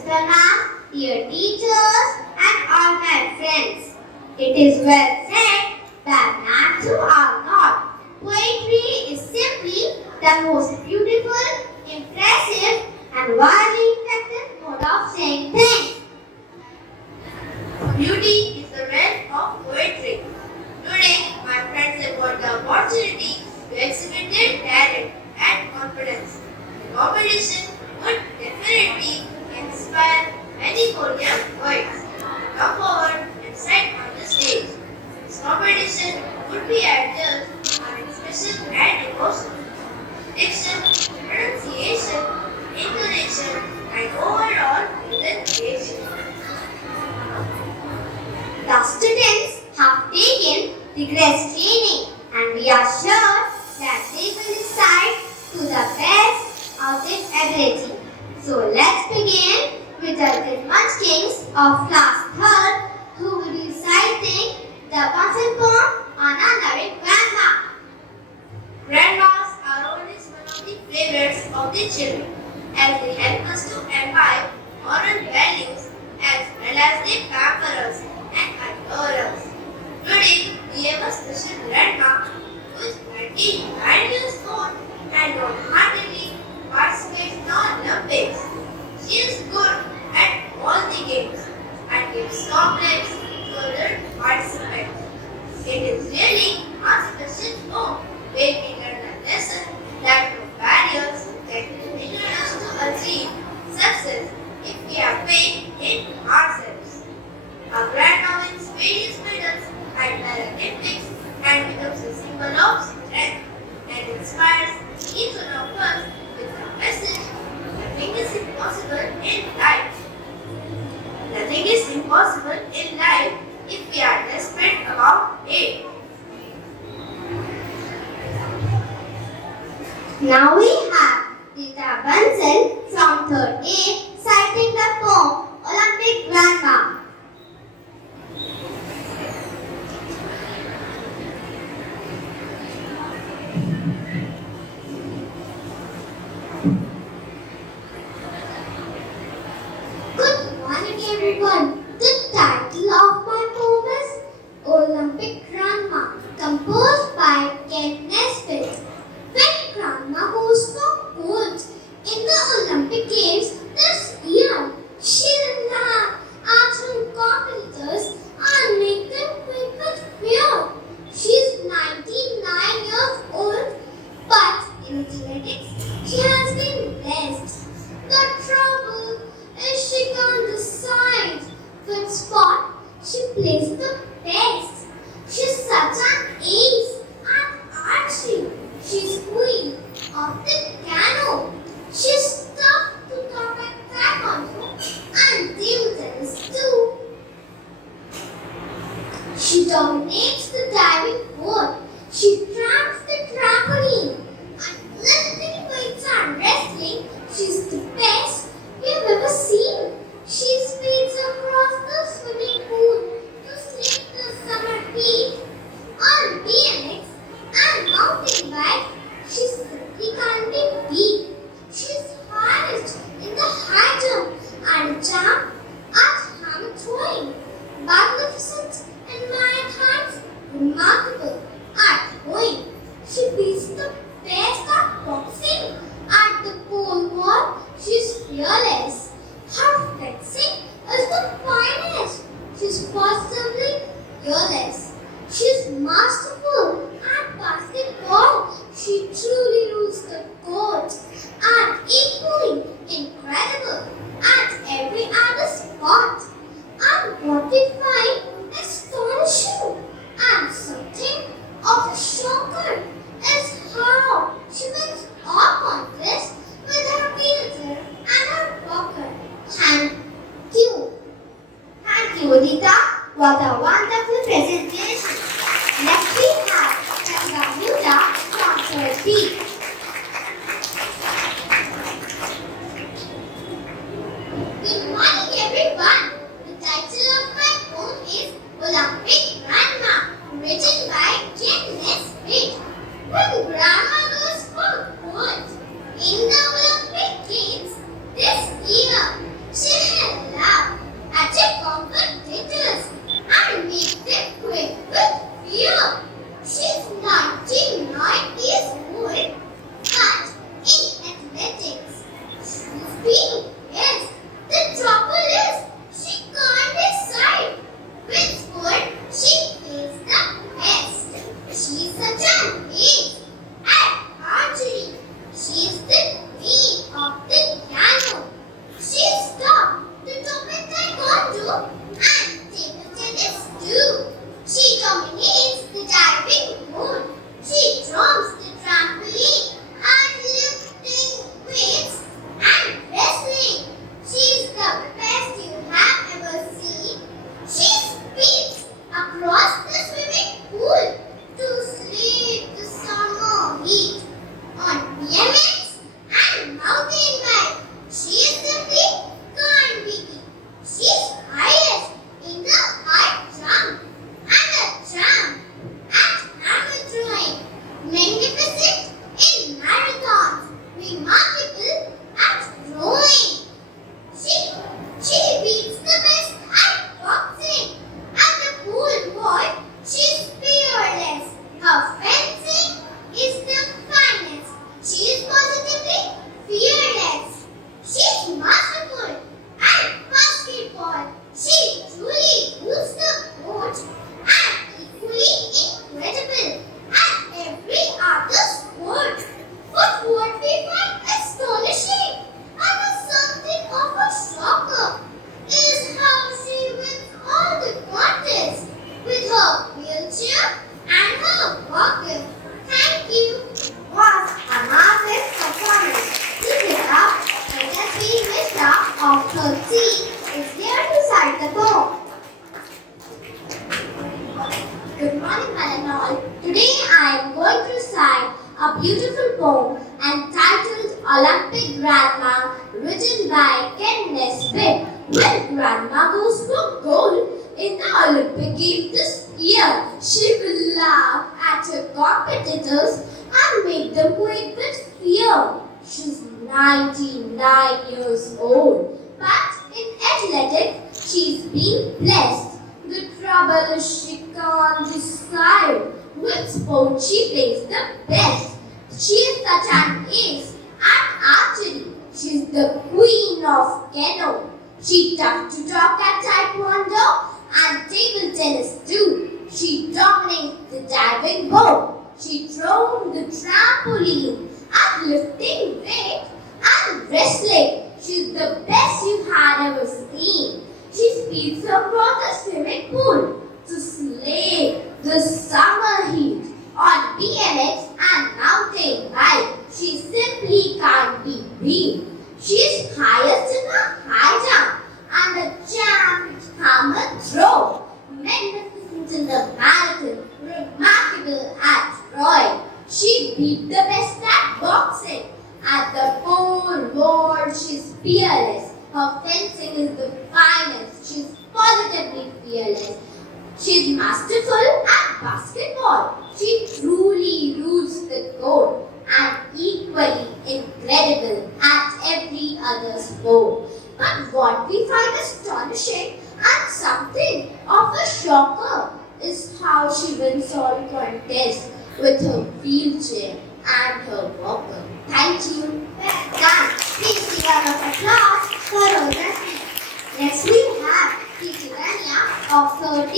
Mr. Ram, dear teachers, and all my friends. It is well said that none two are not. Poetry is simply the most beautiful, impressive, and widely effective mode of saying things. Beauty is the wealth of poetry. Today, my friends have got the opportunity to exhibit their talent and confidence. The competition would definitely inspire many more young poets to come forward and stand on the stage. This competition would be judged on expression and emotion, diction, pronunciation, intonation, and overall presentation. The students have taken rigorous training and we are sure that they will recite to the best of their ability. So let's begin with the good munchkins of class 3rd who will be reciting the concept poem on a loving grandma. Grandmas are always one of the favorites of the children as they help us to imbibe moral values as well as they pamper us and adore us. Today, we have a special grandma who is 99 years old and wholeheartedly participates in our Olympics. She is good at all the games and gives complex to other participants. It is really a special home where we learn a lesson that no barriers can hinder us to achieve success if we have faith in ourselves. Our grandma wins various medals at Paralympics and becomes a symbol of strength and inspires each one of us with the message nothing is impossible in life. Nothing is impossible in life if we are desperate about it. Now we have Rita Bansal from 3rd A citing the poem Olympic Grandma. Good morning everyone. The title of my poem is Olympic Grandma, composed by Ken Nesbitt. When Grandma goes for gold in the Olympic Games this year, she'll laugh at her competitors and make them quit with fear. She's 99 years old, but in athletics, she has been blessed. The trouble is she can't decide which sport she plays the best. She's such an ace at archery. She's queen of the canoe. She's tough to talk at taekwondo and table tennis too. She dominates the diving board. She tramps the trampoline. And lifting weights and wrestling, she's the best we've ever seen. She speeds across the swimming pool to sing the summer heat. On BMX and mountain bike, she simply can't be beat. She's highest in the high jump and jump at hammer throwing. Magnificent in my hands, remarkable at throwing. She beats the best at boxing. At the pole vault, she's fearless. Her fencing is the finest. She's positively fearless. She's masterful at basketball. She truly rules the court. And equally incredible at every other sport. And what we find astonishing and something of a shocker is how she wins all contests with her wheelchair and her walker. Thank you. Thank you, Rita. What a wonderful presentation. Next we have Katya Muda from 3rd B. Good morning, everyone. The title of my poem is Olympic Grandma, written by Ken Nesbitt. When Grandma goes for gold in the Olympic Games this year, she of 13 is here to cite the poem. Good morning, one and all. Today I am going to recite a beautiful poem entitled Olympic Grandma, written by Ken Nesbitt. When Grandma goes for gold in the Olympic Games this year, she will laugh at her competitors and make them quake with fear. She's 99 years old, but in athletics, she's been blessed. The trouble is she can't decide which sport she plays the best. She is such an ace at archery. She's the queen of keno. She tough to talk at taekwondo and table tennis too. She dominates the diving board. She thrown the trampoline at lifting weight and wrestling. She's the best you had ever seen. She speeds across the swimming pool to slay the summer heat. On BMX and mountain bike, she simply can't be beat. She's highest in the high jump and the champ hammer throw. Magnificent in the marathon, remarkable at rowing. She beat the best at boxing. At the pole vault, she's fearless. Her fencing is the finest. She's positively fearless. She's masterful at basketball. She truly rules the court and equally incredible at every other sport. But what we find astonishing and something of a shocker is how she wins all contests with her wheelchair and her walker. Thank you. Done. Please give a round of applause for her referee. Next we have Teacher Rania of 30.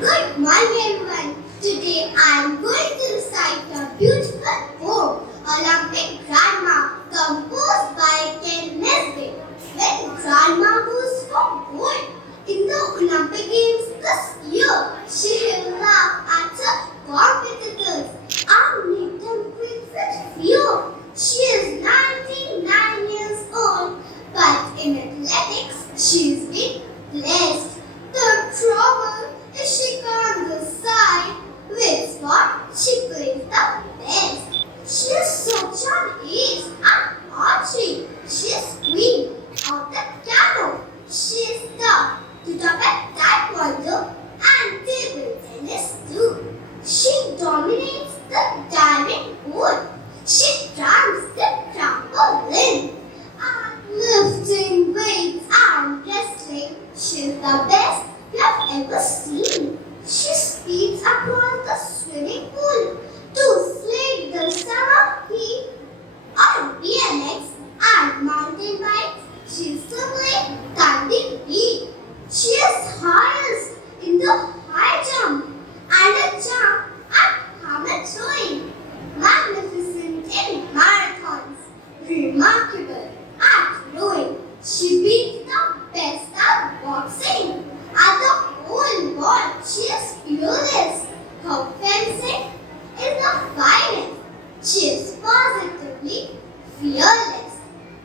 Good morning everyone. Today I am going to recite a beautiful poem, Olympic Grandma, composed by Ken Nesbitt. When Grandma goes for gold in the Olympic Games this year, she will laugh at her competitors and make them quake with fear. She is 99 years old, but in athletics she's been blessed. The trouble is she can't decide which sport she plays the best. She is such an ace at archery. She is queen of the keno. She is tough to top at taekwondo and table tennis too. She dominates the diving board. She trumps the trampoline and lifting weights and wrestling. She's the best you have ever seen. She speeds across the swimming pool to slay the summer heat. On BMX and mountain bikes, she simply can't be beat. She is highest in the high jump and a jump at hammer throwing. Magnificent in marathons, remarkable at rowing. She beats the best at boxing. At the whole world, she is fearless. Her fencing is the finest. She is positively fearless.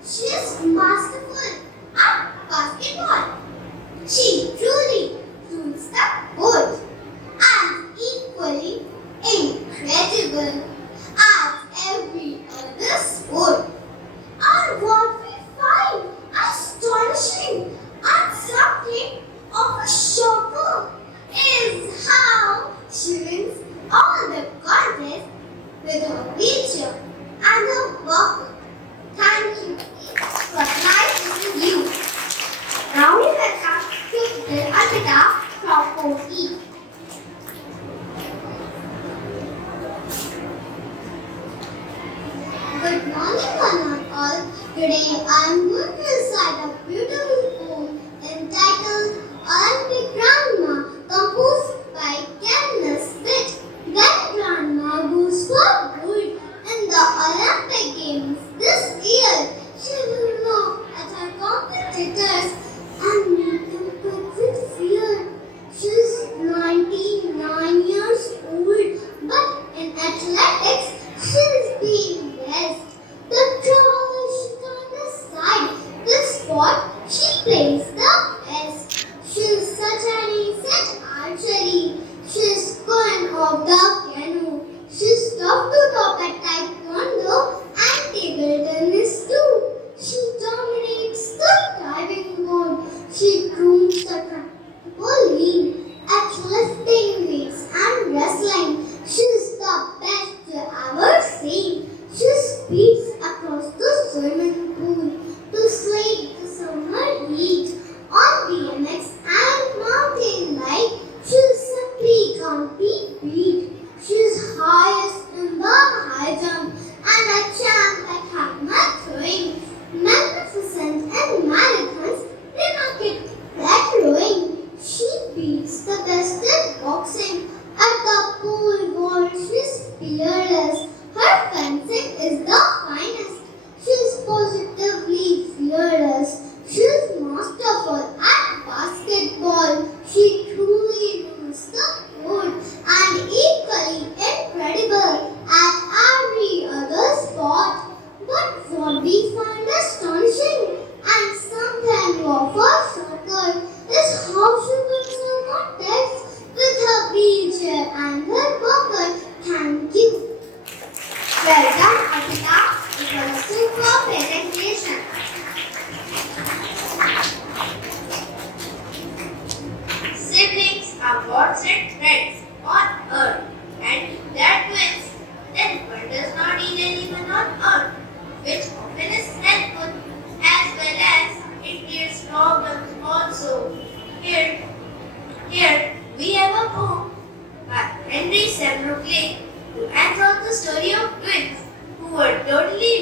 She is masterful at basketball. She truly rules the board and equally incredible at every other sport. And what we find astonishing and something of a shocker is how she wins all the contests with her wheelchair and her walker. Thank you. It was nice meeting you. Now we welcome Sister Anita from 4E. Good morning, one and all. Today I am going to recite a beautiful poem entitled Olympic Grandma, composed by Ken Nesbitt. When Grandma goes for gold in the Olympic Games this year, she will look at her competitors and make them quake with fear. She's 99 years old, but in athletics, she's been blessed.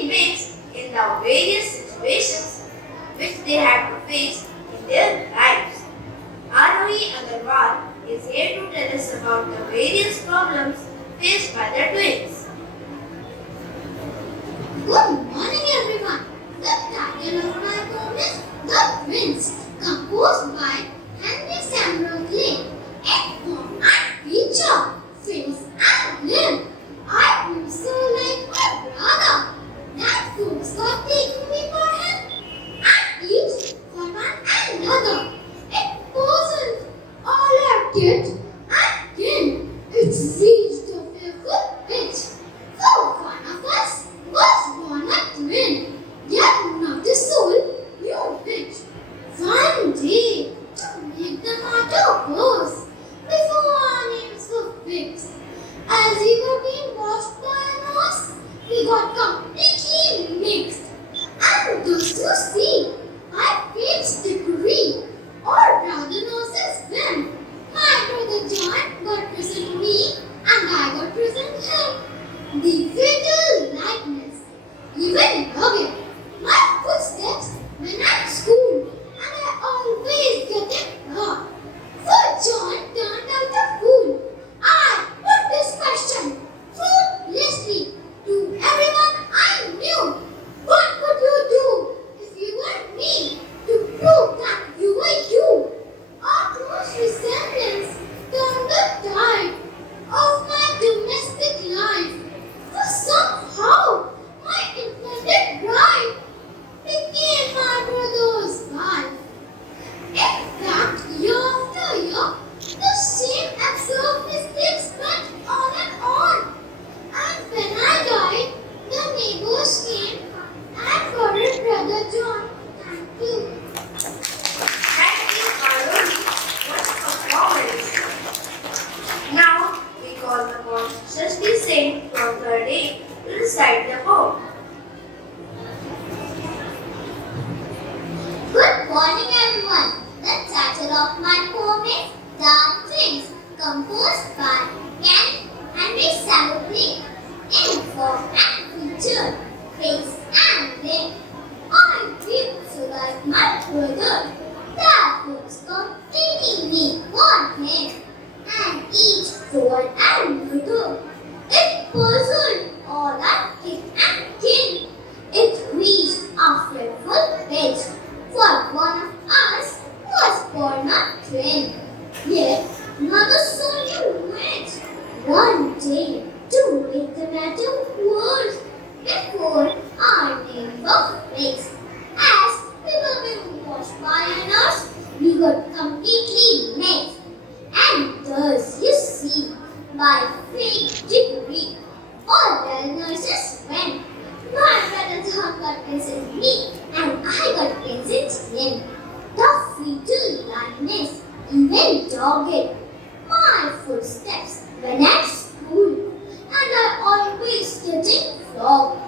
be mixed in the various situations which they had to face in their lives. Arohi Agarwal is here to tell us about the various problems faced by the twins. Good morning, everyone. The title of my poem is The Twins, composed by Henry Samuel Clay. A form and feature, face and limb. I am so like my brother. That folks got taken me for him. And each for one another. It wasn't all I did and kin. It reached a fearful pitch. So one of us was born a twin, yet not a soul knew which. One day, to make the matter worse, before our names were fixed, as we were being washed by a nurse, we got completely mixed. And thus you see, my fate's degree, or rather nurse's whim. My brother John got present me, and I got present him. The fatal likeness, even rugged. My footsteps when at school, and I always get it wrong. So John turned out a fool. I put this question fruitlessly to everyone I knew. What would you do if you were me to prove that you were you? Our close resemblance turned the tide of my domestic life. For somehow my intended bride became my brother's wife. In fact, year after year, the same absurd mistakes went on and on. And when I died, the neighbors came and buried Brother John. Thank you. Thank you, Arohi, for the performance. Now we call upon Shashti Singh from 3rd A to recite the poem. Good morning, everyone. The title of my poem is The Twins, composed by Ken Henry Samuel Clay. In form and feature, face and limb. I feel so like my brother. That folks completely me for him, and each for another. It puzzled all our kith and kin. It reached a fearful pitch, for one of us was born a twin. Yet another soul you met. One day to make the matter worse, before our name were fixed. As we were being washed by a nurse, we got completely mixed. And thus you see, by fate degree, all the nurses went. My brother John got present me, and I got present him. The fetal likeness even dogged my footsteps when at school, and I always getting flogged.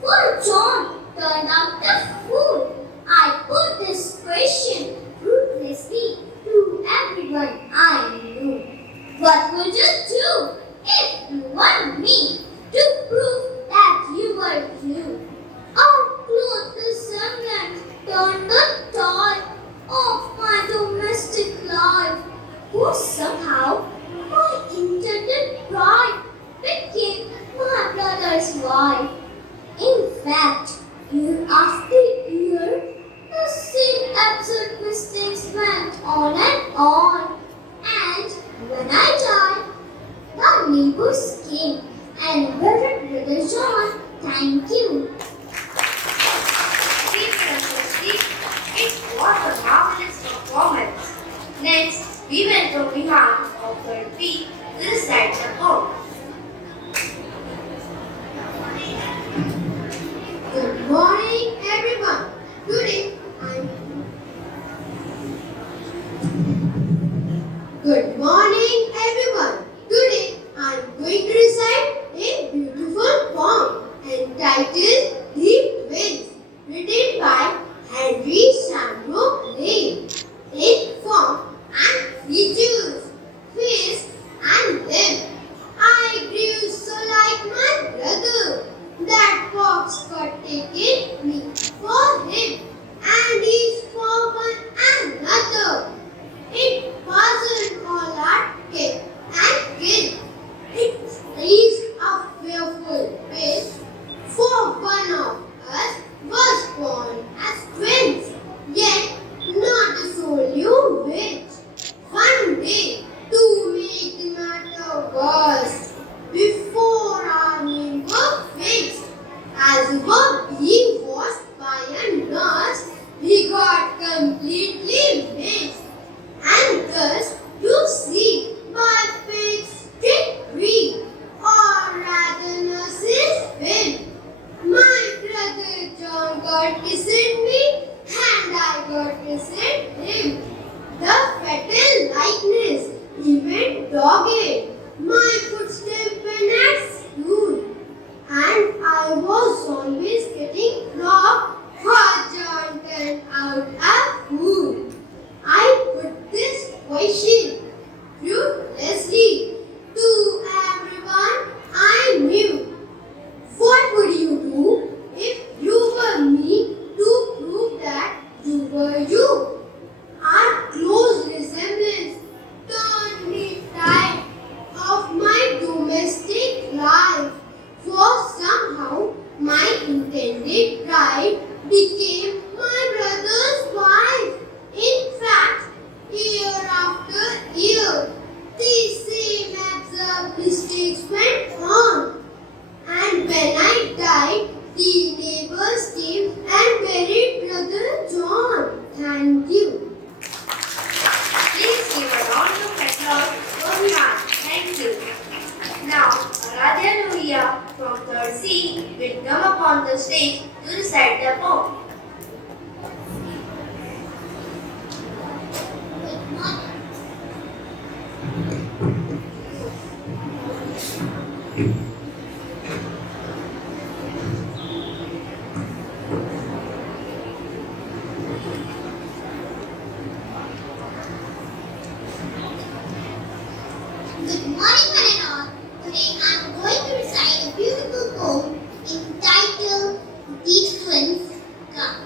For John turned out a fool. I put this question ruthlessly to everyone I knew. What would you do if you want me to prove that you were you? Our close resemblance turned the tide of my domestic life, who somehow my intended bride became my brother's wife. In fact, year after year, the same absurd mistakes went on and on. And when I died, the neighbors came and buried Brother John. Thank you. It was a marvelous performance. Next, we welcome Vihan of 3rd B to recite the poem. Good morning, everyone. take it me for him, and he's for one another. It wasn't all that kick and kill. It raised a fearful wish, for one of us was born as twins, yet not a soul you which. One day, to make the matter worse, before our name were fixed, as we were being washed by a nurse, we got completely mixed. And thus, you see, by fate's decree, or rather nurse's whim, my brother John got kissed me, and I got kissed him. The fatal likeness, even dogged, my footsteps went at school, and I was always getting flogged for John turned out a fool. I put this question fruitlessly to everyone I knew. What would you do if you were me to prove that you were you? Our close resemblance turned the tide of my domestic life, for somehow my intended bride became my brother's wife. In fact, year after year, the same absurd mistakes went on. And when I died, the neighbors came and buried Brother John. Thank you. Please give a round of applause for Milan. Thank you. Now, Aradhya Lohiya from 3rd C will come upon the stage to recite the poem. Good morning. Good morning, one and all. Today I am going to recite a beautiful poem entitled The Twins Come.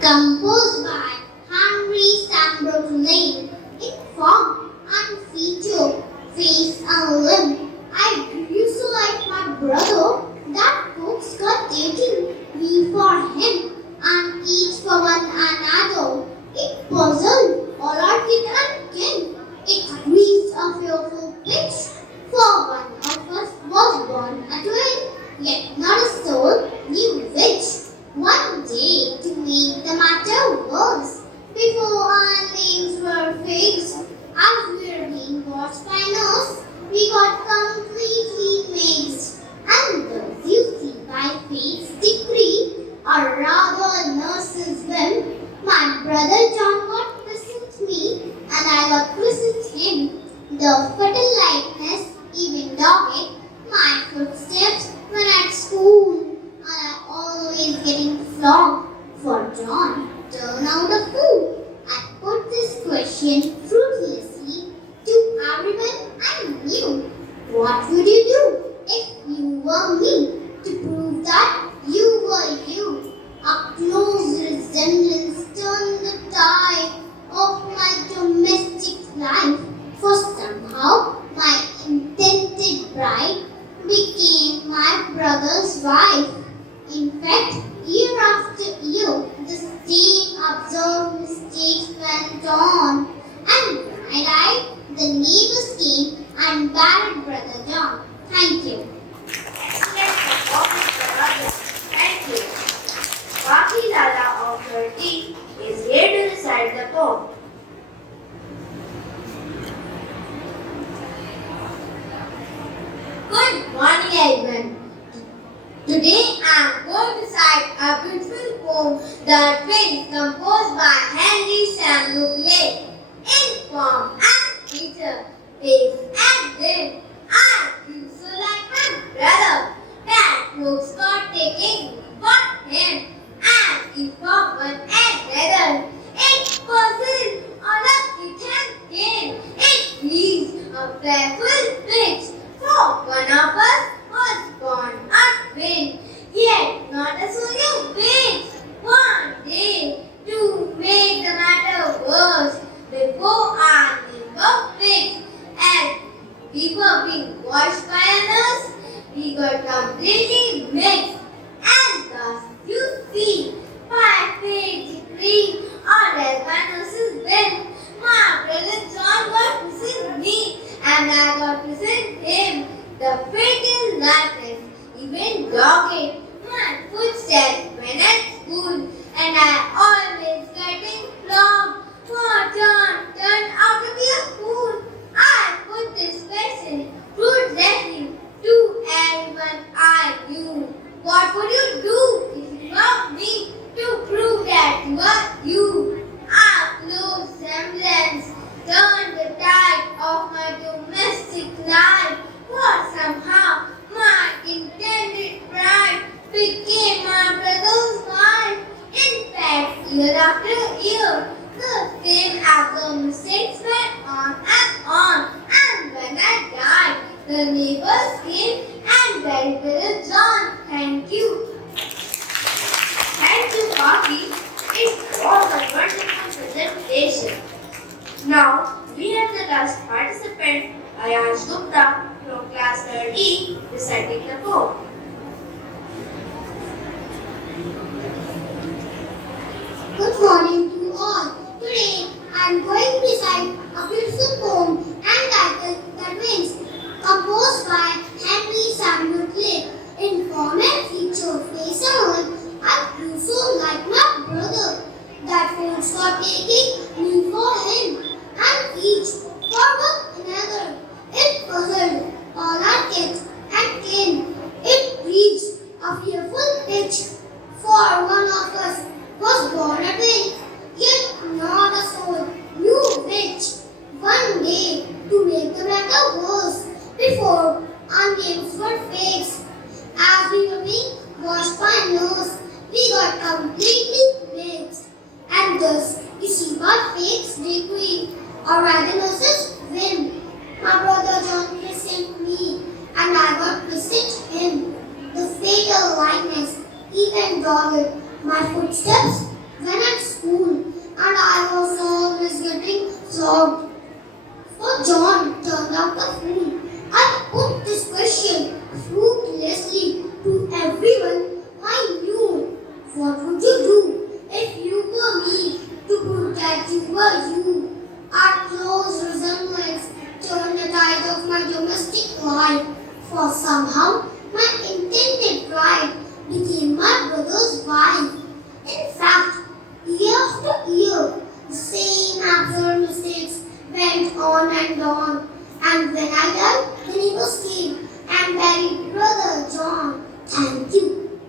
Composed by Henry Sambrook Lane, in form and feature, face and limb. I grew so like my brother that folks got taking me for him and each for one another. It puzzled all our kit and kin. It reached a fearful pitch, for one of us was born a twin, yet not a soul knew which. One day, to make the matter worse, before our names were fixed, as we were being watched by nurse, we got completely mixed. And thus you see by fate's decree, or rather nurse's whim, my brother John got christened me, and I got christened him. The fatal likeness even dogged my footsteps when at school, and I always getting flogged for John turn out a fool. I put this question fruitlessly to everyone I knew. What would you do if you were me to prove that you were you? A close resemblance turned the tide of my domestic life, for somehow my intended bride became my brother's wife. In fact, year after year, the same absurd mistakes went on. And when I died, the neighbors came and buried Brother John. Thank you. Excellent performance, Aradhya. Thank you. Baki Lala of 3rd D is here to recite the poem. Good morning, everyone. Today I am going to recite a beautiful poem, The Twins, composed by Henry Samuel Lake. In form and feature, face and limb, I feel so like my brother that folks got taking for him, and if for one another, it puzzled all of it and gain. It leaves a fearful glitch, for one of us was born a forget my footsteps when at school, and I always getting wrong. For John turned out to be a fool. I put this question ruthlessly to anyone I knew. What would you do if you loved me to prove that you are you? Our close semblance turned the tide of my domestic life, for somehow my intended bride became my brother's wife. In fact, year after year, the same absurd mistakes went on and on. And when I died, the neighbors came and buried Brother John. Thank you. Thank you, Coffee. It was a wonderful presentation. Now, we have the last participant, Ayash Gupta from class 3rd reciting the poem. Good morning to all. Today I am going to recite a beautiful poem entitled The Twins, composed by Henry Samuel Clay. In form and feature, face and all, I grew so like my brother that folks were taking me for him, and each for one another. It puzzled all our kids and kin. It reached a fearful pitch, for one of us was born a twin, yet not a soul knew which. One day, to make the matter worse, before our names were fixed, as we were being washed by nurse, we got completely mixed, and thus received our fate's decree, or rather nurse's whim. My brother John christened me, and I got christened him. The fatal likeness even dogged my footsteps when at school, and I was always getting flogged. For John turned out a fool. I put this question fruitlessly to everyone I knew. What would you do if you were me to prove that you were you? Our close resemblance turned the tide of my domestic life, for somehow my intended bride became my brother's wife. In fact, year after year, the same absurd mistakes went on and on. And when I died, the neighbors came and buried Brother John. Thank you.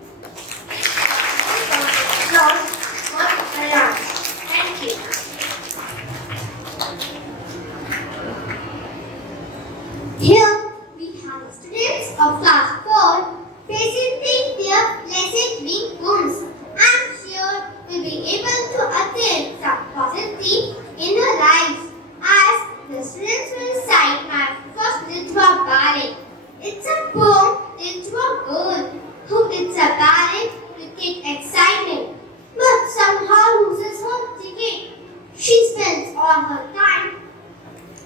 Now, one Ayash. Thank you. Here we have the students of class 4 presenting their lesson being poems. I'm sure we'll be able to attain some positivity in their lives, as the students will recite my first Litva ballet. It's a poem written to a girl who gets a ballet to get excitement, but somehow loses her ticket. She spends all her time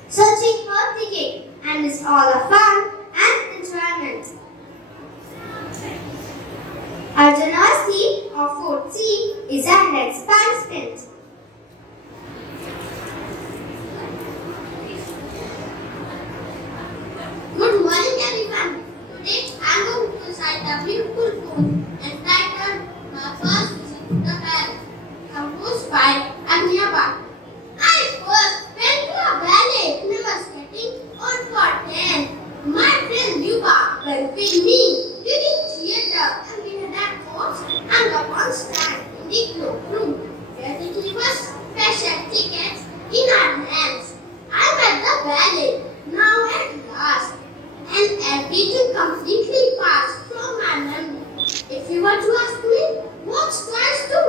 searching for a ticket, and it's all a fun and enjoyment. Arjuna C or 4C is our next participant. Good morning everyone. Today I am going to recite a beautiful poem entitled My First Visit to the Palace, composed by Amiabha. I first went to a ballet when I was getting on for 10. My friend Yuba welcomed me during theatre, and we had our coats and the one stand in the cloakroom, where they gave us special tickets in our hands. I met the ballet, now at last, and everything completely passed from my memory. If you were to ask me what stars do,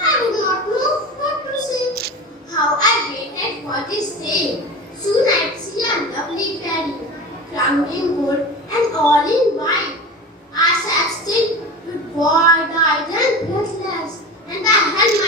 I would not know what to say. How I waited for this day. Soon I'd see a lovely fairy, crowned in gold and all in white. I sat still, with wide eyes and breathless, and I held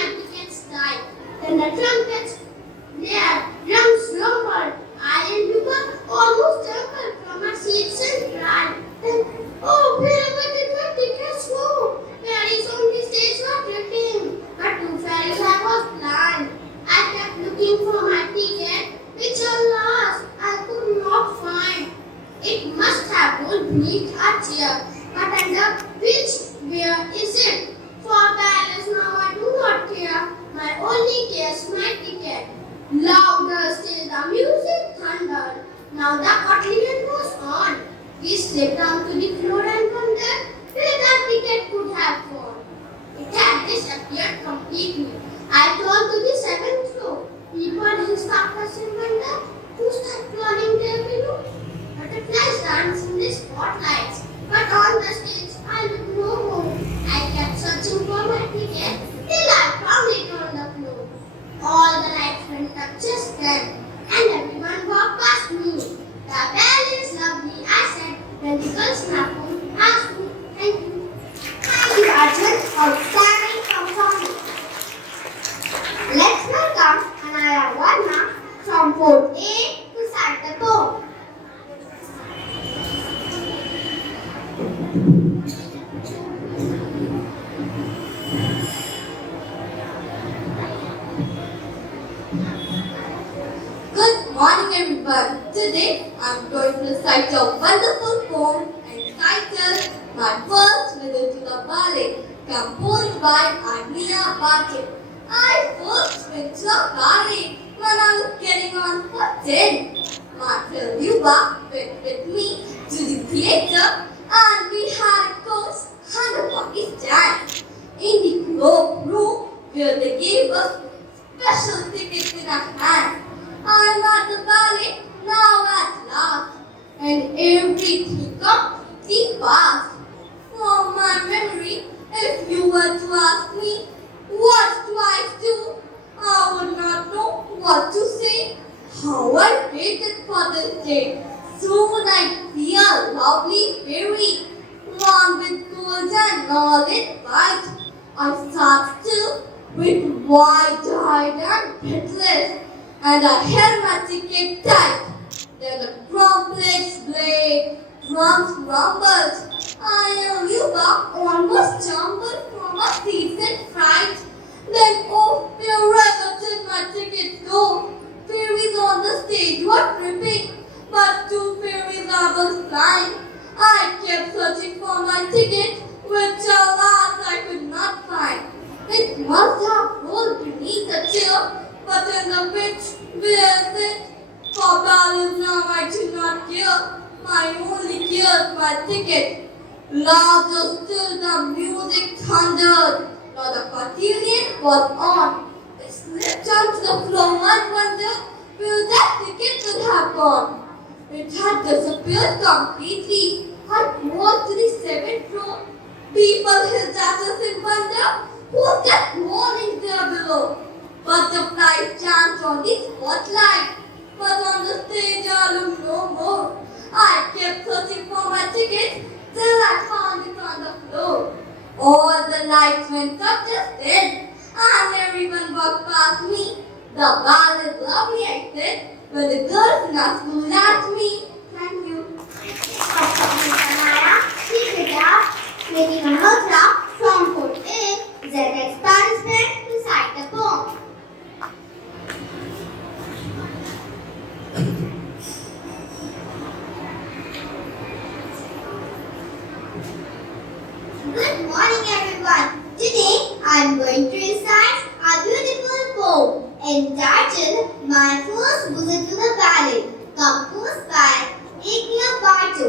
everyone. Today I'm going to recite a wonderful poem entitled My First Visit to the Ballet, composed by Agnia Bakke. I first went to a ballet when I was getting on for 10. My friend Yuba went with me to the theatre and we had a course and a Pakistan. In the cloakroom where they gave us special tickets in our hands. I'm at the ballet now at last, and everything completely passed. From my memory, if you were to ask me what do I do, I would not know what to say. How I waited for this day. Soon I see a lovely fairy, one with gold and all in white. I sat still with wide-eyed and breathless, and I held my ticket tight. Then the trumpets played, drums rumbled. I and Luba almost stumbled from our seats in fright. Then, oh, wherever did my tickets go? Fairies on the stage were tripping, but two fairies I was flying. I kept searching for my ticket, which alas I could not find. It must have rolled beneath the chair, but in the pitch, where is it? For balance now I do not care. My only care is my ticket. Louder still the music thundered. Now the cotillion was on. I slipped onto the floor and wondered where that ticket could have gone. It had disappeared completely. I walked to the seventh row. People hissed at us in wonder. Who's that moaning there below? Butterflies danced on the spotlight. But on the stage I looked no more. I kept searching for my ticket till I found it on the floor. All the lights went up just then, and everyone walked past me. The ball is lovely, I said, when the girls in our school asked me. Thank you. Keep it up. Making a mantra from code A, ZX participant recite the poem. Good morning, everyone. Today I am going to recite a beautiful poem entitled My First Visit to the Ballet, composed by Agnia Bakke.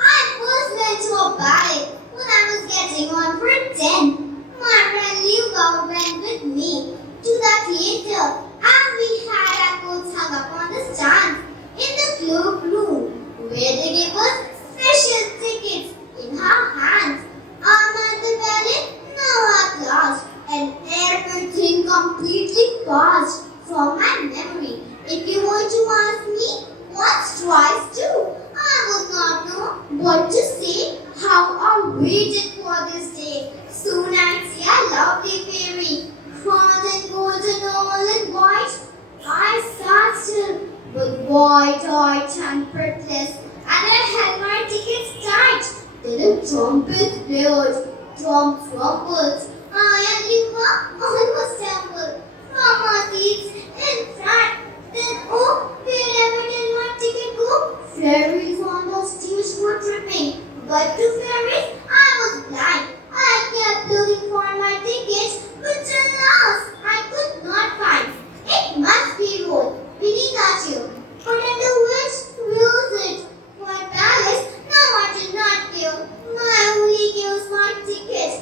I first went to a ballet when I was getting on for 10. My friend Luba went with me to the theatre and we had our coats hung up on the stand in the cloakroom where they gave us special tickets in her hands. I'm at the ballet now at last, and everything completely passed from my memory. If you were to ask me what's twice two, I would not know what to say. How I waited for this day. Soon I'd see a lovely fairy, crowned in gold and all in white. I sat still with wide-eyed and breathless, and I held my tickets tight. Then a trumpet blared, drums rumbled. I and Luba almost stumbled from our seats in fright. Then, oh, wherever did my ticket go? Fairies on the stage were tripping, but to fairies I was blind. I kept looking for my ticket, but alas, I could not find. It must be rolled beneath that chair, but under which was it? My palace, now I did not care. My only care was my ticket.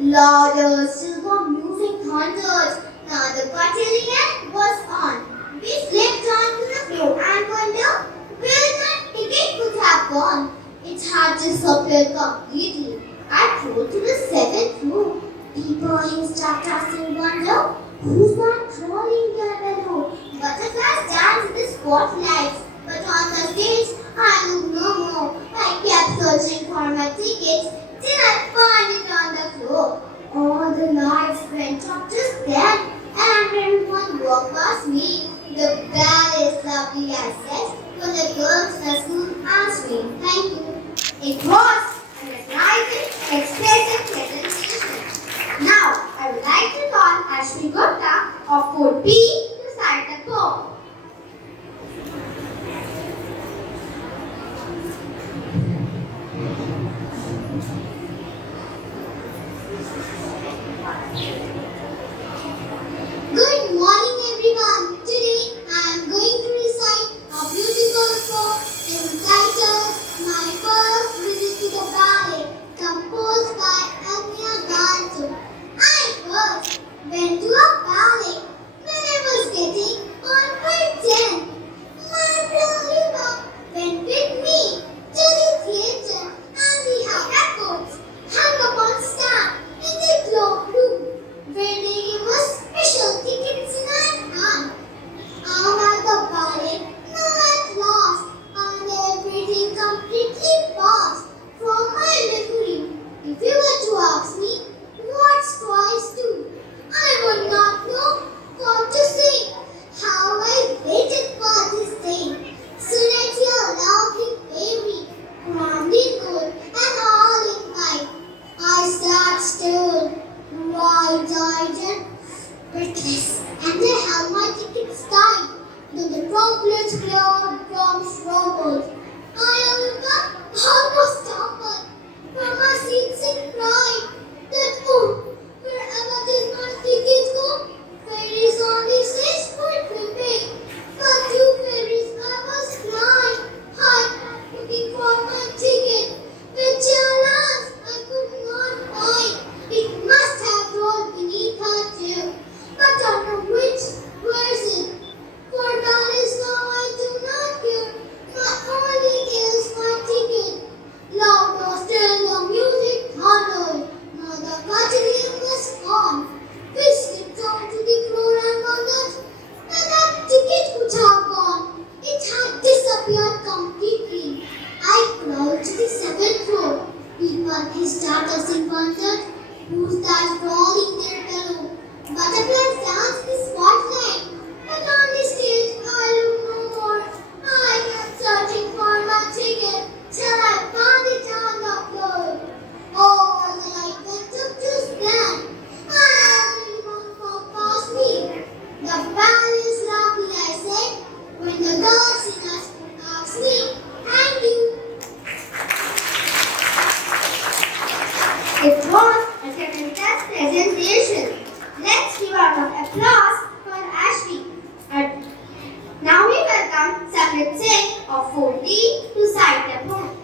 Louder still the music thundered. Now the cotillion was on. We slipped onto the floor and wondered where that ticket could have gone. It had disappeared completely. I crawled to the seventh row. People hissed at us in wonder. Who's that crawling there below? Butterflies danced in the spotlights. But on the stage, I looked no more. I kept searching for my ticket till I found it on the floor. All the lights went up just then, and everyone walked past me. The ballet is lovely, I said, when the girls in the school asked me. Thank you. It was an exciting, expressive presentation. Now, I would like to call Ashmi Gupta of Code B to recite the poem. who starts rolling their pillow. Butterflies dance in the spotlight, but on the stage I look no more. I kept searching for my ticket till I found it on the floor. Oh, the light went up to stand, and everyone walked past me. The band is lovely, I said, when the girls in us asked me, thank you. It was a tremendous presentation. Let's give a round of applause for Ashley. And now we welcome Samrit Singh of 4D to cite the poem.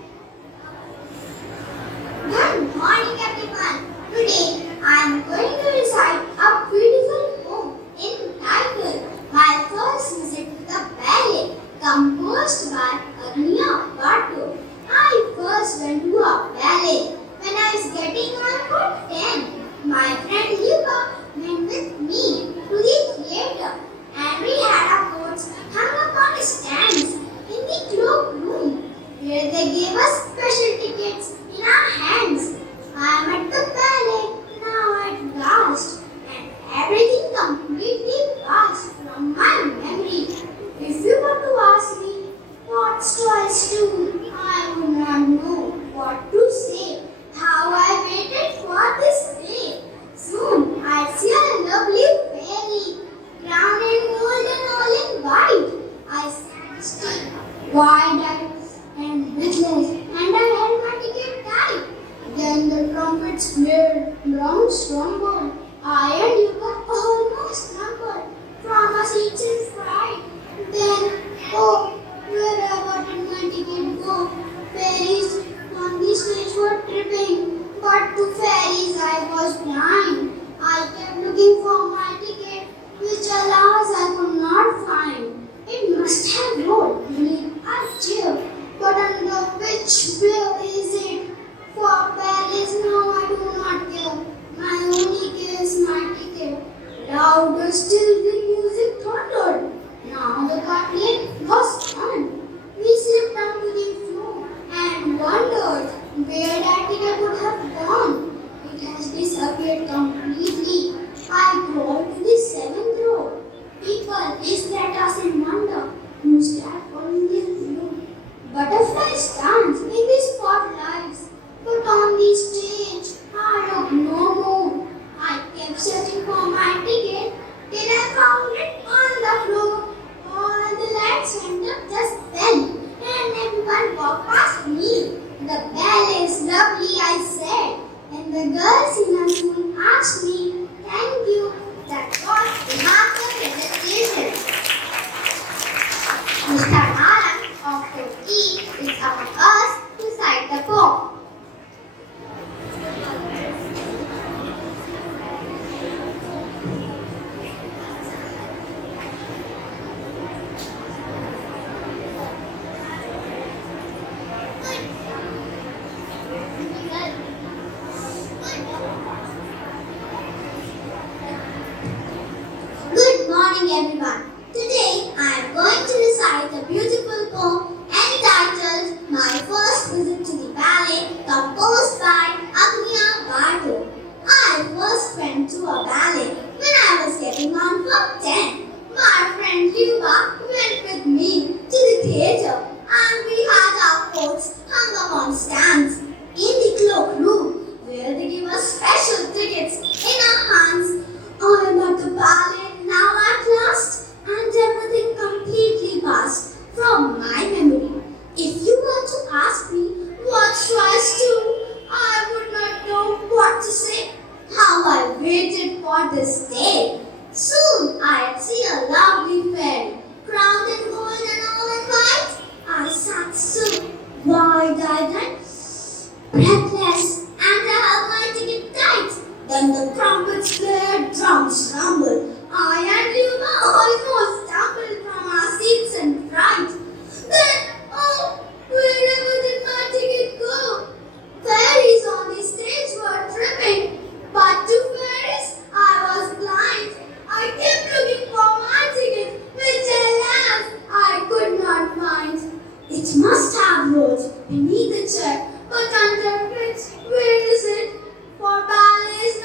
Good morning, everyone. Today I am going to recite a beautiful poem entitled My First Visit to the Ballet, composed by Agniya Bhattu. I first went to a ballet when I was getting on for 10. My friend Yuba went with me to the theatre, and we had our coats hung up on stands in the cloakroom, where they gave us special tickets in our hands. I am at the ballet now at last, and everything completely passed from my memory. If you were to ask me what choice to, I would not know what to say. How I waited for this day. Soon I'd see a lovely fairy, crowned in gold and all in white. I sat still, wide-eyed and breathless, and I held my ticket tight. Then the trumpets blared long stronger. I and you were almost numbered from our seats in fright. Then, oh, wherever did my ticket go? Fairies on the stage were tripping, but to fairies I was blind. I kept looking for my ticket, which alas I could not find. It must have rolled beneath a chair, but under which where is it? For ballets now I do not care. My only care is my ticket. Louder still the music thundered. Now the carpet was on. We slipped down to the floor and wondered where that ticket would have gone. It has disappeared completely. I crawled to the seventh row. People gazed at us in wonder. You stare on the floor. Butterflies dance in the spotlights, but on the stage I look no more. I kept searching for my ticket till I found it on the floor. All the lights went up just then, and everyone walked past me. The ballet is lovely, I said, and the girls in a soon asked me, thank you. That was the master presentation. Mr. Naran of 4D is among us to cite the poem. Good morning, everyone. Today I am going to recite a beautiful poem entitled My First Visit to the Ballet, composed by Agniya Bhattu. I first went to a ballet when I was getting on for 10. My friend Yuba went with me to the theatre, and we had our coats hung up on stands in the cloakroom, where they give us special tickets in our hands. I am at the ballet now at last, and everything completely passed from my memory. If you were to ask me what choice to, I would not know what to say. How I waited for this day. Soon I'd see a lovely fairy, crowned in gold and all in white. I sat still, wide-eyed and breathless, and I held my ticket tight. Then the trumpets blared, drums rumbled. I and Luna almost stumbled from our seats in fright. Then, oh, wherever did my ticket go? Fairies on the stage were tripping, but to fairies I was blind. I kept looking for my ticket, which alas I could not find. It must have rolled beneath the chair, but under which, where is it? For ballet is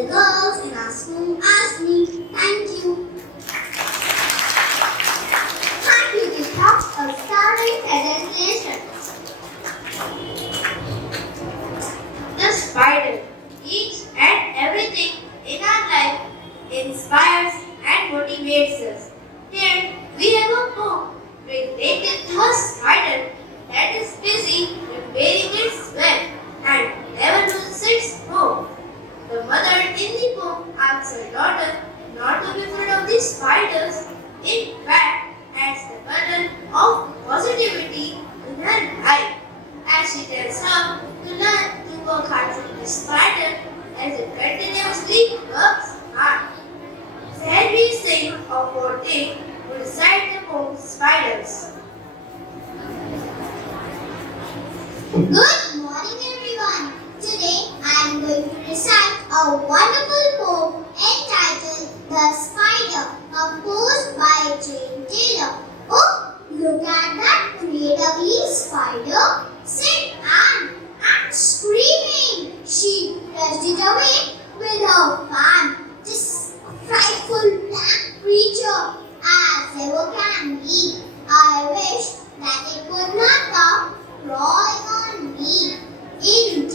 the girls in our school asked me. Thank you. Thank you, teacher, for starting presentation. The spider. Each and everything in our life inspires and motivates us. Here we have a poem related to a spider that is busy repairing its web and never loses its home. The mother in the poem asks her daughter not to be afraid of the spiders. In fact, adds the burden of positivity in her life as she tells her to learn to work hard for the spider as it continuously works hard. Then we sing of what they who recite the poem Spiders. Good morning, everyone. Today I am going to recite a wonderful poem entitled The Spider, composed by Jane Taylor. Oh, look at that pretty ugly spider, said Anne, and screaming, she brushed it away with her fan. This frightful black creature, as ever can be. I wish that it would not come crawling on me. Indeed,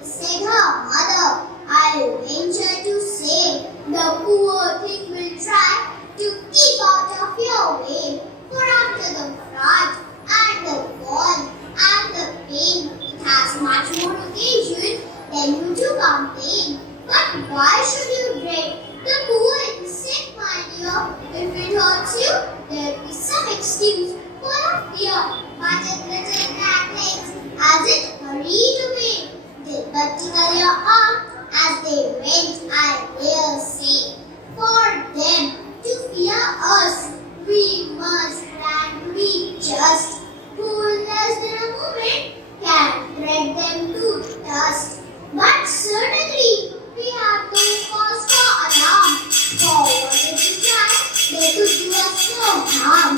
said her mother, I'll venture to say the poor thing will try to keep out of your way. For after the fright and the fall and the pain, it has much more occasion than you to complain. But why should you dread the poor insect, my dear? If it hurts you, there'll be some excuse for a fear. But it little black legs as it hurried away. They buttoned your arm as they went, I dare say. For them to fear us, we must plan to be just. Who in less than a moment can tread them to dust. But certainly we have no cause for alarm. For what if we try, they could do us no harm.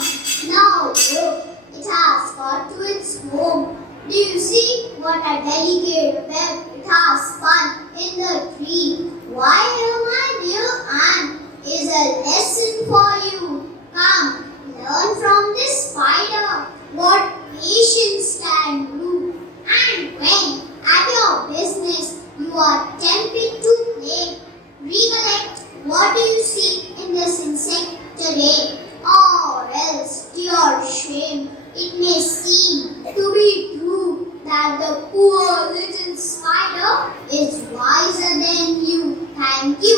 Now look, it has got to its home. Do you see what a delicate web it has spun in the tree? Why, here, my dear Anne, is a lesson for you. Come, learn from this spider what patience can do. And when at your business you are tempted to play, recollect what you see in this insect today, or else to your shame it may seem to be true that the poor little spider is wiser than you. Thank you.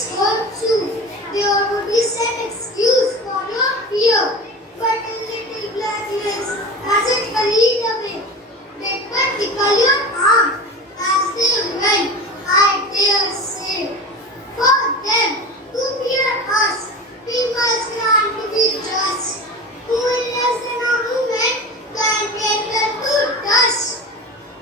it's all true. There would be some excuse for your fear. But a little black legs hasn't hurried away. They but tickle your arm as they went, I dare say. For them to hear us, we must learn to be just. Who in less than a moment can get them to dust?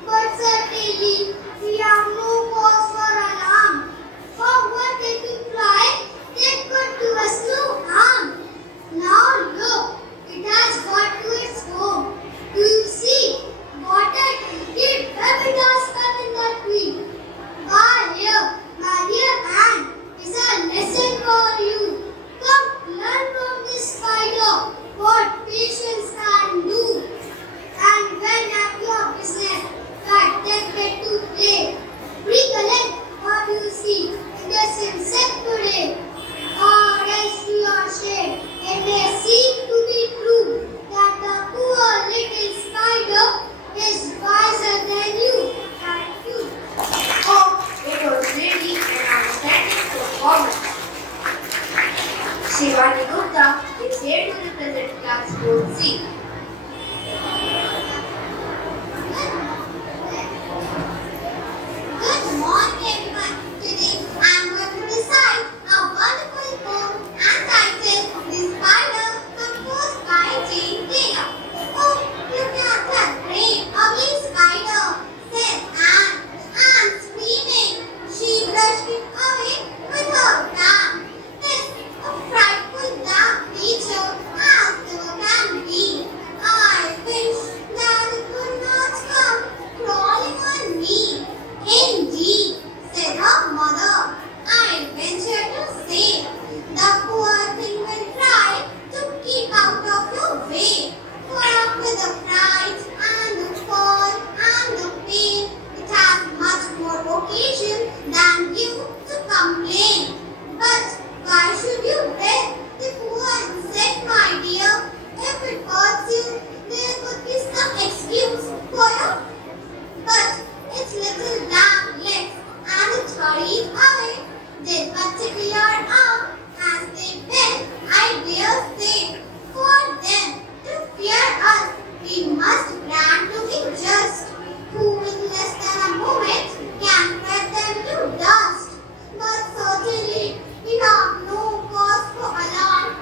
But certainly we have no cause for alarm. For what they could try, they could do us no harm. Now look, it has got to its home. Do you see? Water did baby does come in that tree. Ah, here, my dear Anne, is a lesson for you. Come, learn from this spider what patience can do. And when at your business, that they get to play. Recollect what you see in this insect today. Or else to your shame, it may seem to be true that the poor little spider is wiser than you. Thank you. Oh, it was really an outstanding performance. Shivani Gupta is here to represent class 4C. Good morning, everyone. Today I'm going to recite a wonderful poem and title The Spider, composed by Jane Taylor. Oh, look at that great ugly spider, said Anne. Anne screaming. She brushed it away with her tongue. This a frightful dark creature as never can be. I wish that it could not come crawling on me. Indeed, said her mother. I venture to say, the poor thing will try to keep out of your way. For after the fright and the fall and the pain, it has much more occasion than you to complain. But why should you dread the poor insect, my dear? If it hurts you, there could be some excuse for your but its little dark legs and it hurried away. They but tickle your arm as they went, I dare say. For them to fear us, we must grant to be just. Who in less than a moment can tread them to dust? But certainly we have no cause for alarm.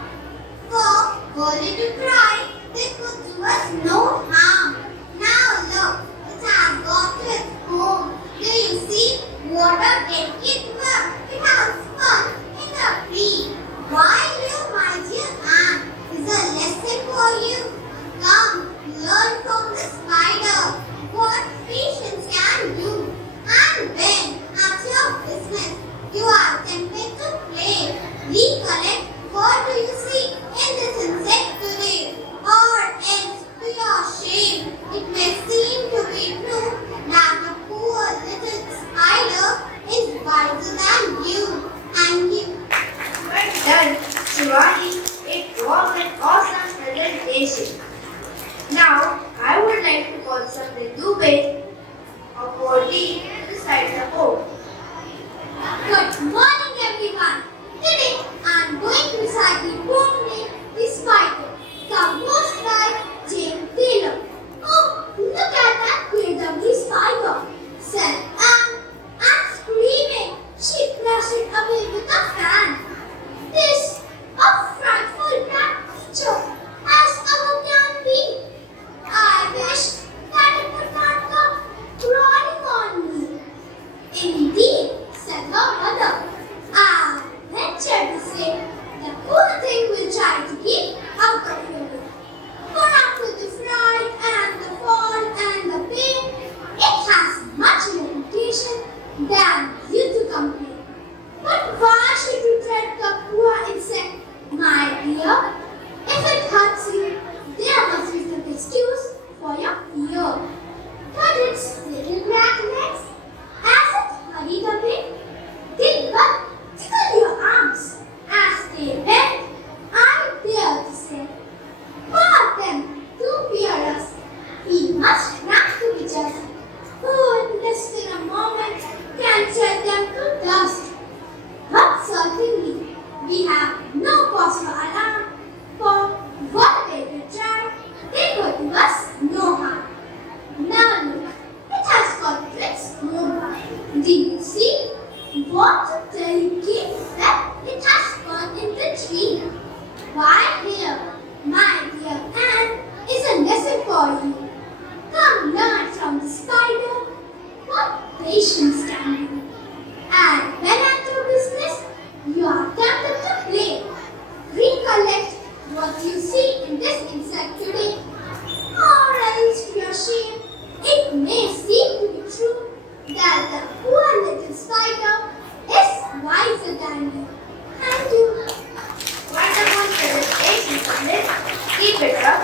For were they to try, they could do us no harm. Now look, it has got to its home. Do you see? Water can get work. It has fun in the tree. Why, you, my dear Anne, is a lesson for you. Come, learn from the spider what patience can do. And when, at your business, you are tempted to play, recollect what do you see in this insect today. Or else, to your shame, it may seem to be true that the poor little spider is wiser than you. And you. Well done, Shivani. It was an awesome presentation. Now, I would like to call Samrit Dubey of 4D to recite the poem. Good morning, everyone. Today I am going to recite the poem named The Spider, composed by Jane Taylor. Oh, look at that great ugly spider, said Anne, and screaming, she brushed it away with a fan. This, a frightful black creature, as ever can be. I wish that it would not come Thank you. Wonderful presentation, Sandhya. Keep it up.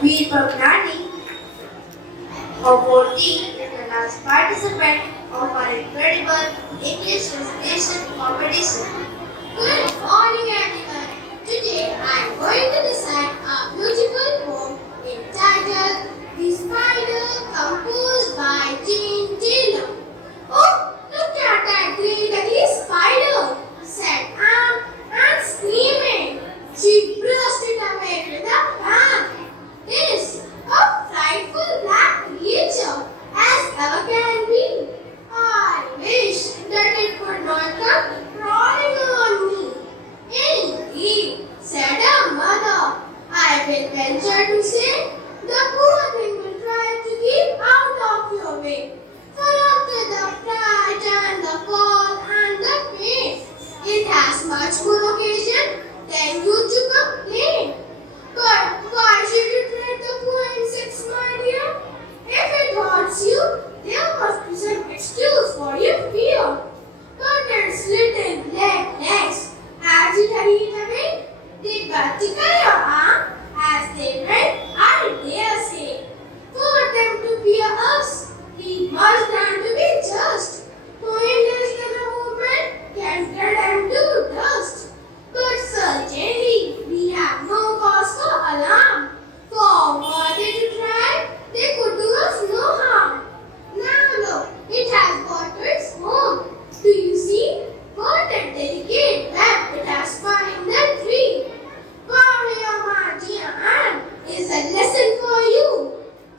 Veer Bhagnani of 14 is the last participant of our incredible English recitation competition. Good morning, everyone. Today I am going to recite a beautiful poem entitled The Spider, composed by Jane Taylor. Oh, look at that great ugly spider, said Anne and screaming. She brushed it away with a bang. This, a frightful black creature, as ever can be. I wish that it could not come crawling on me. Indeed, said her mother, I will venture to say the poor thing will try to keep out of your way. For after the fright and the fall and the pain, it has much more occasion than you to complain. But why should you dread the poor insects, my dear? If it hurts you, there must be some excuse for your fear. But its little black legs, as it hurried away, did but tickle your arm as they went, I dare say. For them to fear us, we must learn to be just. Who in less than a moment can tear them to dust. But certainly we have no cause for alarm. For were they to try, they could do us no harm. Now look, it has got to its home. Do you see? What a delicate web it has spun in the tree. Come here, my dear Anne, is a lesson for you.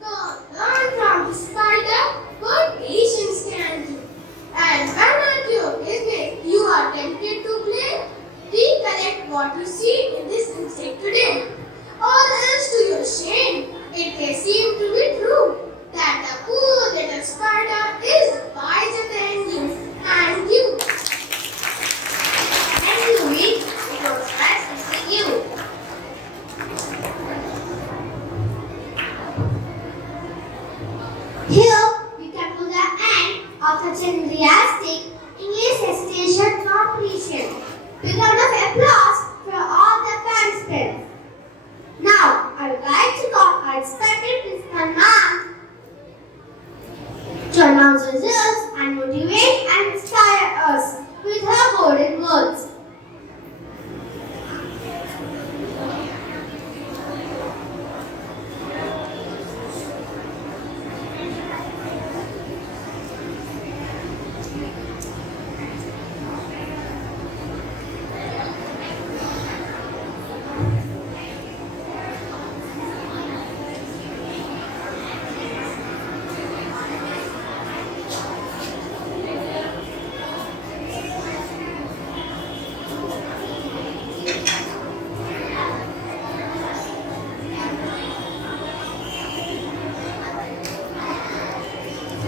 Come, learn from the spider what patience can do. And when at your business you are tempted to play, recollect what you see in this insect today. Or else to your shame, it may seem to be true that the poor little spider is wiser than you and you. Thank you, Veer. It was nice meeting you. Here we come to the end of such an enthusiastic English recitation competition. Big round of applause for all the participants. Now, I would like to call our respected principal ma'am to announce results and motivate and inspire us with her golden words.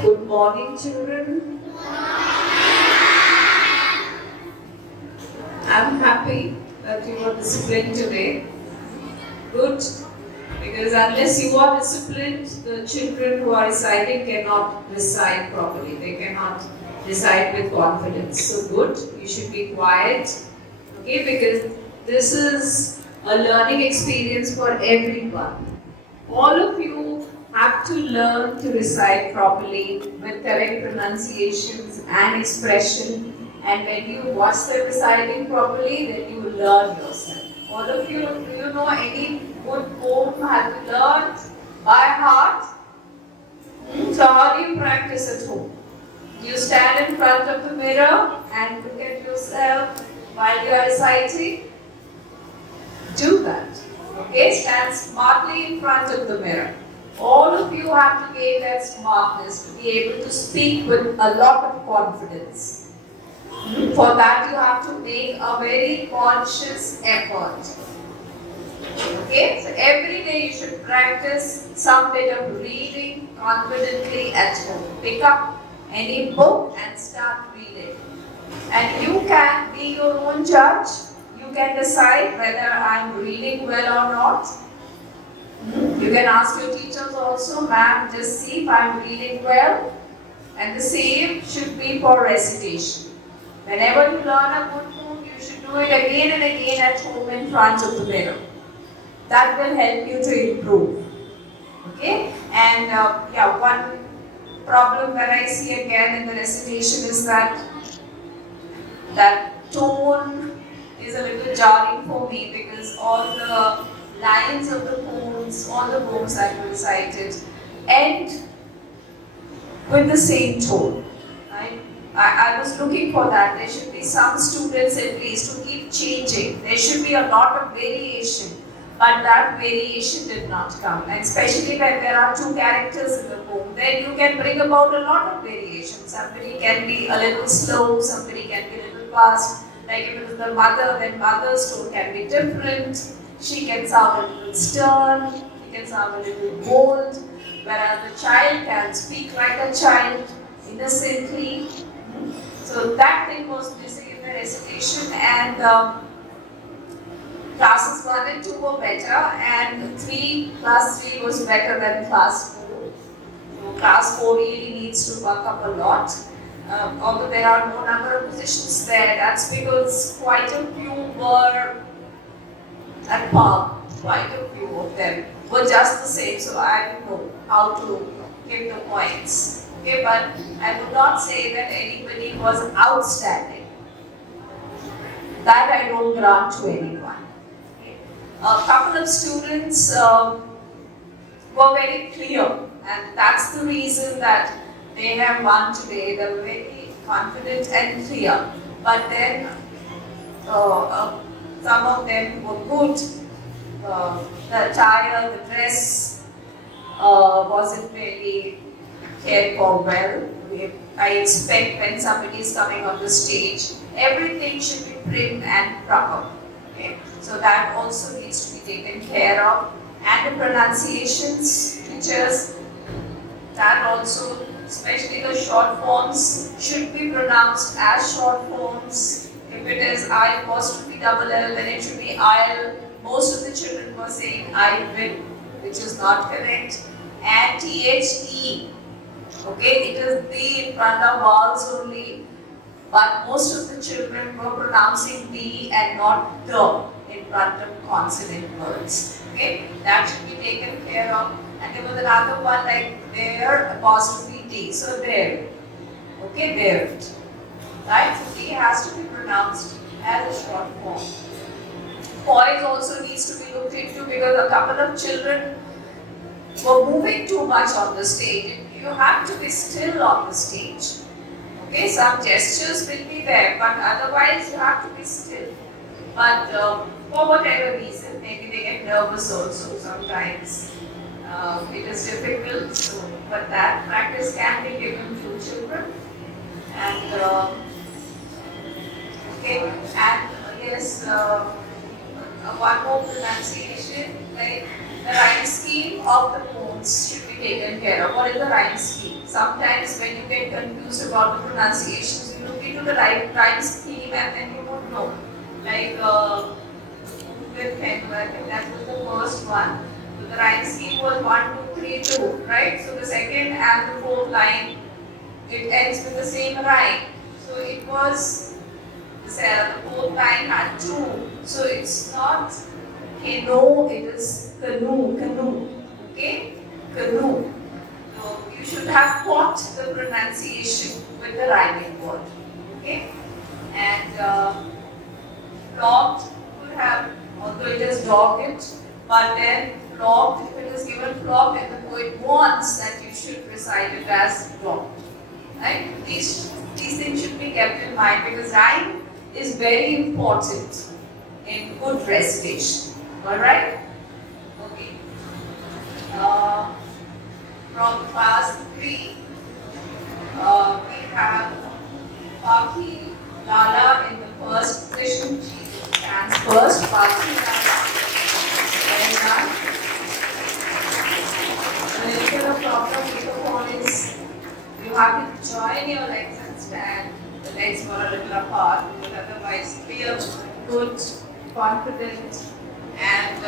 Good morning, children. I'm happy that you were disciplined today. Good, because unless you are disciplined, the children who are reciting cannot recite properly. They cannot recite with confidence. So good, you should be quiet, okay? Because this is a learning experience for everyone. All of you have to learn to recite properly with correct pronunciations and expression. And when you watch them reciting properly, then you will learn yourself. All of you, do you know any good poem have you learned by heart? So how do you practice at home? Do you stand in front of the mirror and look at yourself while you are reciting? Do that. Okay, stand smartly in front of the mirror. All of you have to gain that smartness to be able to speak with a lot of confidence. For that, you have to make a very conscious effort. Okay, so every day you should practice some bit of reading confidently at home. Pick up any book and start reading. And you can be your own judge. You can decide whether I'm reading well or not. You can ask your teachers also, ma'am, just see if I'm reading well. And the same should be for recitation. Whenever you learn a good poem, you should do it again and again at home in front of the mirror. That will help you to improve. Okay? And yeah, one problem that I see again in the recitation is that tone is a little jarring for me because all the lines of the poems, all the poems that were recited end with the same tone. Right? I was looking for that. There should be some students at least who keep changing. There should be a lot of variation, but that variation did not come. And especially when there are two characters in the poem, then you can bring about a lot of variation. Somebody can be a little slow, somebody can be a little fast. Like if it is the mother, then mother's tone can be different. She can sound a little stern, she can sound a little bold, whereas the child can speak like a child, innocently. So that thing was missing in the recitation, and classes 1 and 2 were better, and class 3 was better than class 4. So class 4 really needs to buck up a lot. Although there are no number of positions there, that's because quite a few were at par. Quite a few of them were just the same, so I don't know how to give the points. Okay, but I would not say that anybody was outstanding. That I don't grant to anyone. Okay. A couple of students were very clear, and that's the reason that they have won today. They were very confident and clear. But then some of them were good. The attire, the dress wasn't really cared for well. I expect when somebody is coming on the stage, everything should be prim and proper. Okay? So that also needs to be taken care of. And the pronunciations, teachers, that also, especially the short forms, should be pronounced as short forms. If it is I apostrophe double L, then it should be I'll. Most of the children were saying I will, which is not correct. And THE. Okay, it is the in front of vowels only, but most of the children were pronouncing the and not the in front of consonant words. Okay, that should be taken care of. And there was another one like there apostrophe D, so there. Okay, there. Right, so D has to be pronounced as a short form. Poise also needs to be looked into because a couple of children were moving too much on the stage. You have to be still on the stage. Okay, some gestures will be there, but otherwise you have to be still. But for whatever reason, maybe they get nervous also sometimes. It is difficult, so, but that practice can be given to children. And okay, and yes, one more pronunciation, like the rhyme scheme of the poems should be taken care of. What is the rhyme scheme? Sometimes when you get confused about the pronunciations, you look into the rhyme scheme and then you won't know. Like with Penguin, I think that was the first one. So the rhyme scheme was 1, 2, 3, 2, right? So the second and the fourth line, it ends with the same rhyme. So it was, the fourth line had 2. So it's not canoe, it is canoe. Okay? Canoe. So you should have caught the pronunciation with the rhyming word. Okay? And flogged could have, although it is dogged, but then flogged, if it is given flogged, and the poet wants that you should recite it as dogged. Right? These things should be kept in mind because rhyme is very important in good recitation. Alright? Okay. From class 3, we have Paki Lala in the first position. She stands first. Paki Lala. Very done. The little bit of problem with the phone is you have to join your legs and stand. The legs were a little apart, but otherwise clear, good, confident, and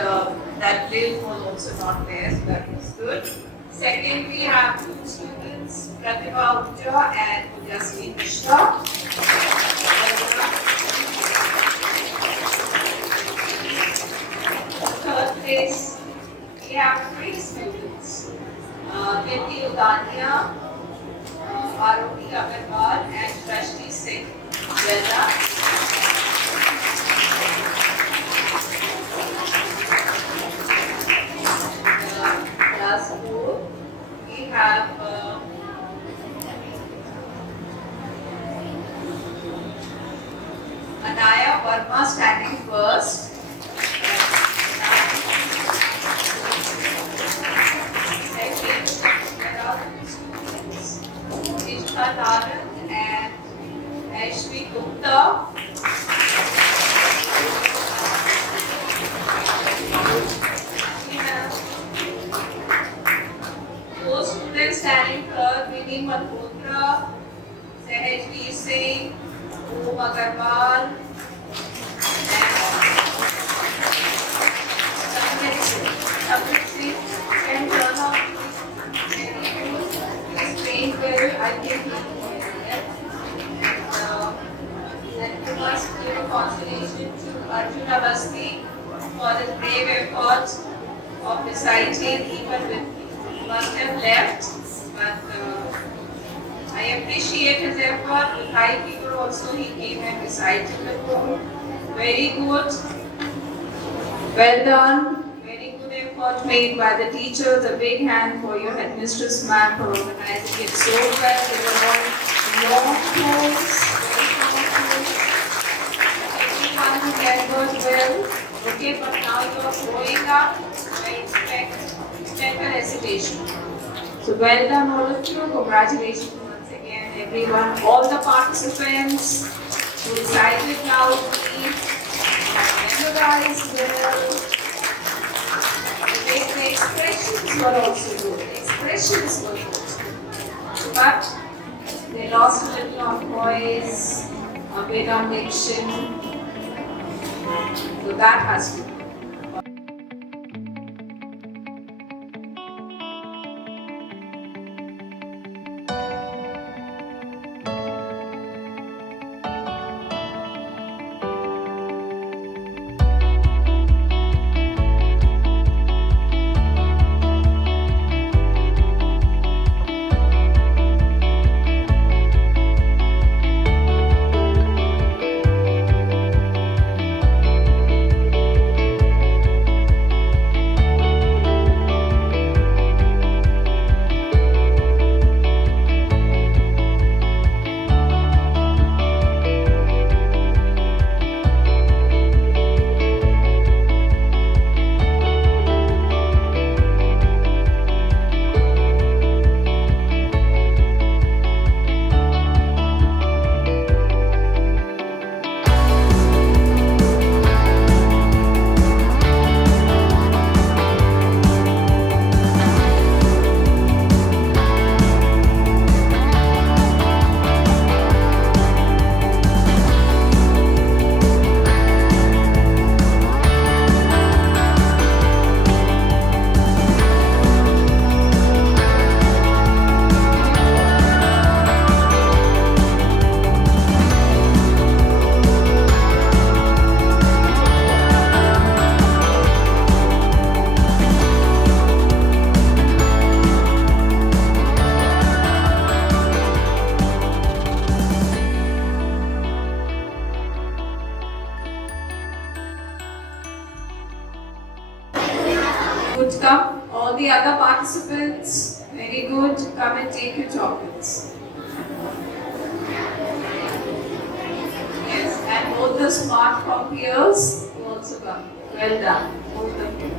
that lilt was also not there, so that was good. Second, we have two students, Pratibha Ujja and Jasmine Mishra. Third place, we have three students, Niti Udania, Aroti Agarwal and Rashti Singh. Well done. Last four, we have Anaya Verma standing first. Second, there are two students, Ishta Anand and Ashmi Gupta. We have four students standing third, Vinny Malhotra, Sahajveer Singh, Om Agarwal, Sabrit Singh. Can turn out he's trained well, I think he will and we must give a consolation to Arjuna Basti for his brave effort of reciting even with must have left, but I appreciate his effort. With high fever also he came and recited the poem. Very good. Well done. Very good effort made by the teachers. A big hand for your headmistress ma'am for organizing it so well. They were all long poems, very long poems. Everyone remembered well. Okay, but now you are growing up. I expect a recitation. So well done all of you. Congratulations once again everyone. All the participants who recited loudly, memorized well. The expressions were also good. Expressions were good. But they lost a little on poise, a bit on diction. So that has to be. Good, come. All the other participants, very good. Come and take your chocolates. Yes, and both the smart copiers also come. Well done, both of you.